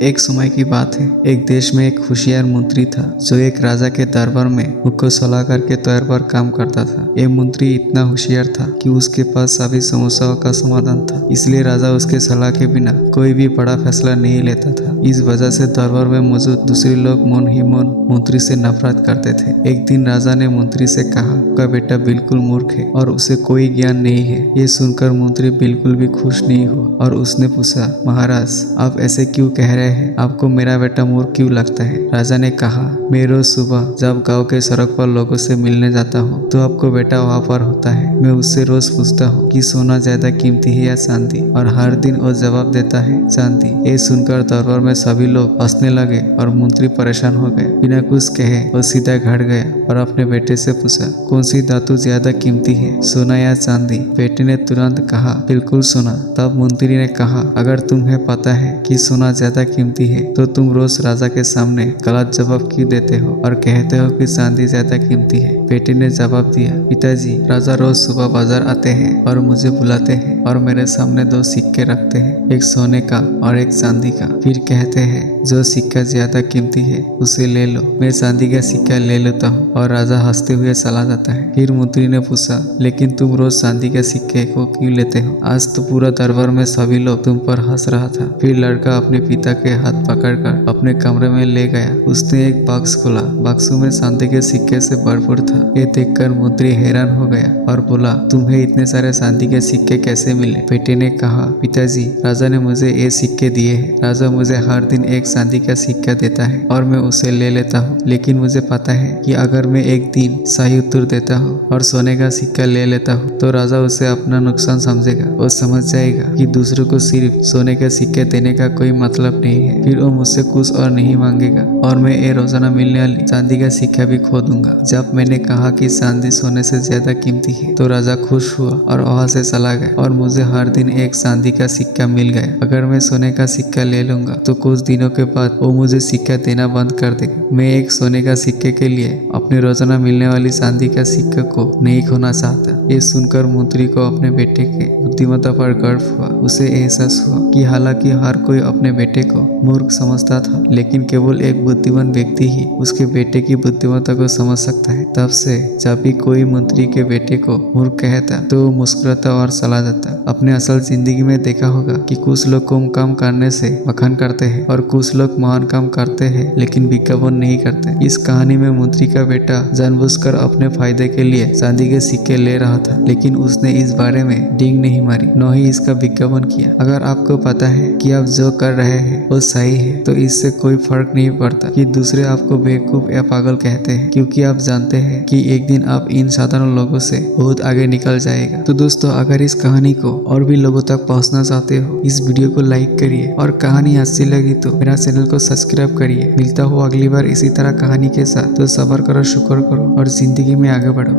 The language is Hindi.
एक समय की बात है। एक देश में एक होशियार मंत्री था जो एक राजा के दरबार में मुख्य सलाहकार के तौर पर काम करता था। ये मंत्री इतना होशियार था कि उसके पास सभी समस्याओं का समाधान था, इसलिए राजा उसके सलाह के बिना कोई भी बड़ा फैसला नहीं लेता था। इस वजह से दरबार में मौजूद दूसरे लोग मन ही मन मंत्री से नफरत करते थे। एक दिन राजा ने मंत्री से कहा, आपका बेटा बिल्कुल मूर्ख है और उसे कोई ज्ञान नहीं है। ये सुनकर मंत्री बिल्कुल भी खुश नहीं हुआ और उसने पूछा, महाराज आप ऐसे क्यों कह रहे हैं? आपको मेरा बेटा मूर्ख क्यों लगता है? राजा ने कहा, मैं रोज सुबह जब गांव के सड़क पर लोगों से मिलने जाता हूँ तो आपको बेटा वहाँ पर होता है। मैं उससे रोज पूछता हूँ कि सोना ज्यादा कीमती है या चांदी, और हर दिन वो जवाब देता है चांदी। ये सुनकर दरबार में सभी लोग हंसने लगे और मंत्री परेशान हो गए। बिना कुछ कहे वो सीधा घर गया और अपने बेटे से पूछा, कौन सी धातु ज्यादा कीमती है, सोना या चांदी? बेटे ने तुरंत कहा, बिल्कुल सोना। तब मंत्री ने कहा, अगर तुम्हें पता है कि सोना ज्यादा कीमती है तो तुम रोज राजा के सामने गलत जवाब क्यों देते हो और कहते हो कि चांदी ज्यादा कीमती है? बेटे ने जवाब दिया, पिताजी राजा रोज सुबह बाजार आते हैं और मुझे बुलाते हैं और मेरे सामने दो सिक्के रखते हैं, एक सोने का और एक चांदी का। फिर कहते हैं जो सिक्का ज्यादा कीमती है उसे ले लो। मैं चांदी का सिक्का ले लेता हूँ और राजा हंसते हुए चला जाता है। फिर मंत्री ने पूछा, लेकिन तुम रोज चांदी के सिक्के को क्यों लेते हो? आज तो पूरा दरबार में सभी लोग तुम पर हंस रहा था। फिर लड़का अपने पिता के हाथ पकड़कर अपने कमरे में ले गया। उसने एक बॉक्स खोला, बॉक्स में चांदी के सिक्के से भरपूर था। ये देखकर मंत्री हैरान हो गया और बोला, तुम्हें इतने सारे चांदी के सिक्के कैसे मिले? बेटे ने कहा, पिताजी राजा ने मुझे ये सिक्के दिए हैं। राजा मुझे हर दिन एक चांदी का सिक्का देता है और मैं उसे ले लेता हूँ, लेकिन मुझे पता है कि अगर मैं एक दिन सही उत्तर देता हूँ और सोने का सिक्का ले लेता हूँ तो राजा उसे अपना नुकसान समझेगा। वो समझ जाएगा कि दूसरों को सिर्फ सोने के सिक्के देने का कोई मतलब नहीं है। फिर वो मुझसे कुछ और नहीं मांगेगा और मैं ये रोजाना मिलने वाली चांदी का सिक्का भी खो दूंगा। जब मैंने कहा कि चांदी सोने से ज्यादा कीमती है तो राजा खुश हुआ और वहां से चला गया और मुझे हर दिन एक चांदी का सिक्का मिल गया। अगर मैं सोने का सिक्का ले लूंगा तो कुछ दिनों के बाद वो मुझे सिक्का देना बंद कर देगा। मैं एक सोने का सिक्के के लिए अपने रोजाना मिलने वाली चांदी का सिक्का को नहीं खोना चाहता। ये सुनकर मंत्री को अपने बेटे के बुद्धिमत्ता पर गर्व हुआ। उसे एहसास हुआ कि हालांकि हर कोई अपने बेटे को मूर्ख समझता था, लेकिन केवल एक बुद्धिमान व्यक्ति ही उसके बेटे की बुद्धिमत्ता को समझ सकता है। तब से जब भी कोई मंत्री के बेटे को मूर्ख कहता तो वो मुस्कुराता और चला जाता। अपने असल जिंदगी में देखा होगा कि कुछ लोग कम काम करने से बखान करते हैं और कुछ लोग महान काम करते हैं लेकिन विज्ञापन नहीं करते। इस कहानी में मंत्री का बेटा जानबूझकर अपने फायदे के लिए चांदी के सिक्के ले रहा था, लेकिन उसने इस बारे में डींग नहीं मारी, न ही इसका विज्ञापन किया। अगर आपको पता है कि आप जो कर रहे हैं वो सही है तो इससे कोई फर्क नहीं पड़ता कि दूसरे आपको बेवकूफ या पागल कहते हैं, क्योंकि आप जानते हैं कि एक दिन आप इन साधारण लोगों से बहुत आगे निकल जाएगा। तो दोस्तों, अगर इस कहानी को और भी लोगों तक पहुंचना चाहते हो, इस वीडियो को लाइक करिए और कहानी अच्छी लगी तो मेरा चैनल को सब्सक्राइब करिए। मिलता हूँ अगली बार इसी तरह कहानी के साथ। तो सब्र करो, शुक्र करो और जिंदगी में आगे बढ़ो।